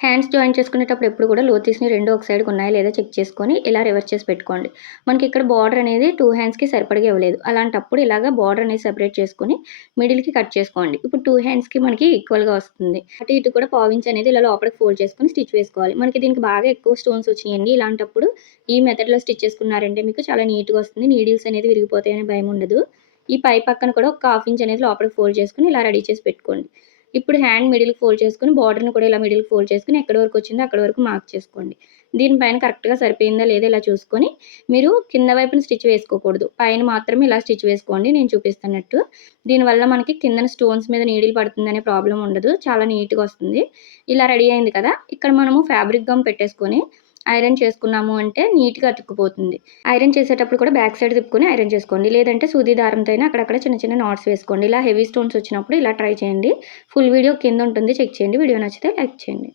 Hands join చేసుకునేటప్పుడు ఎప్పుడు కూడా లోతీస్‌ని 2 ఒక సైడ్‌కి ఉన్నాయా లేదా చెక్ చేసుకొని ఇలా రివర్స్ చేసి పెట్టుకోండి. మనకి ఇక్కడ బార్డర్ అనేది 2 హ్యాండ్స్‌కి సరిపడగా ఇవ్వలేదు. అలాంటప్పుడు ఇలాగా బార్డర్ అనేది సెపరేట్ చేసుకొని మిడిల్‌కి కట్ చేసుకోండి. ఇప్పుడు 2 హ్యాండ్స్‌కి మనకి ఈక్వల్‌గా వస్తుంది. అటు ఇటు కూడా పావించ్ అనేది ఇలా లోపలికి ఫోల్డ్ చేసుకొని స్టిచ్ వేసుకోవాలి. మనకి దీనికి బాగా ఎక్కువ స్టోన్స్ వచ్చినాయండి. ఇలాంటప్పుడు ఈ మెథడ్‌లో స్టిచ్ చేసుకున్నారంటే మీకు చాలా నీట్‌గా వస్తుంది. నీడిల్స్ అనేది విరిగిపోతాయనే భయం ఉండదు. ఈ పై పక్కన కూడా ఒక 1/2 ఇంచ్ అనేది లోపలికి ఫోల్డ్ చేసుకొని ఇలా రెడీ చేసి పెట్టుకోండి. ఇప్పుడు హ్యాండ్ మిడిల్‌కి ఫోల్డ్ చేసుకొని బార్డర్‌ని కూడా ఇలా మిడిల్‌కి ఫోల్డ్ చేసుకొని ఎక్కడి వరకు వచ్చిందో అక్కడి వరకు మార్క్ చేసుకోండి. దీనిపైన కరెక్ట్‌గా సరిపోయిందా లేదా ఇలా చూసుకొని మీరు కింద వైపున స్టిచ్ వేసుకోకూడదు. పైన మాత్రమే ఇలా స్టిచ్ వేసుకోండి నేను చూపిస్తున్నట్టు. దీనివల్ల మనకి కిందన స్టోన్స్ మీద నీడిల్ పడుతుందనే ప్రాబ్లమ్ ఉండదు. చాలా నీట్‌గా వస్తుంది. ఇలా రెడీ అయింది కదా! ఇక్కడ మనము ఫ్యాబ్రిక్ గమ్ పెట్టేసుకొని ఐరన్ చేసుకున్నాము అంటే నీట్‌గా అతుక్కుపోతుంది. ఐరన్ చేసేటప్పుడు కూడా బ్యాక్ సైడ్ తిప్పుకొని ఐరన్ చేసుకోండి. లేదంటే సూది దారంతో అయినా అక్కడక్కడ చిన్న చిన్న నాట్స్ వేసుకోండి. ఇలా హెవీ స్టోన్స్ వచ్చినప్పుడు ఇలా ట్రై చేయండి. ఫుల్ వీడియో కింద ఉంటుంది చెక్ చేయండి. వీడియో నచ్చితే లైక్ చేయండి.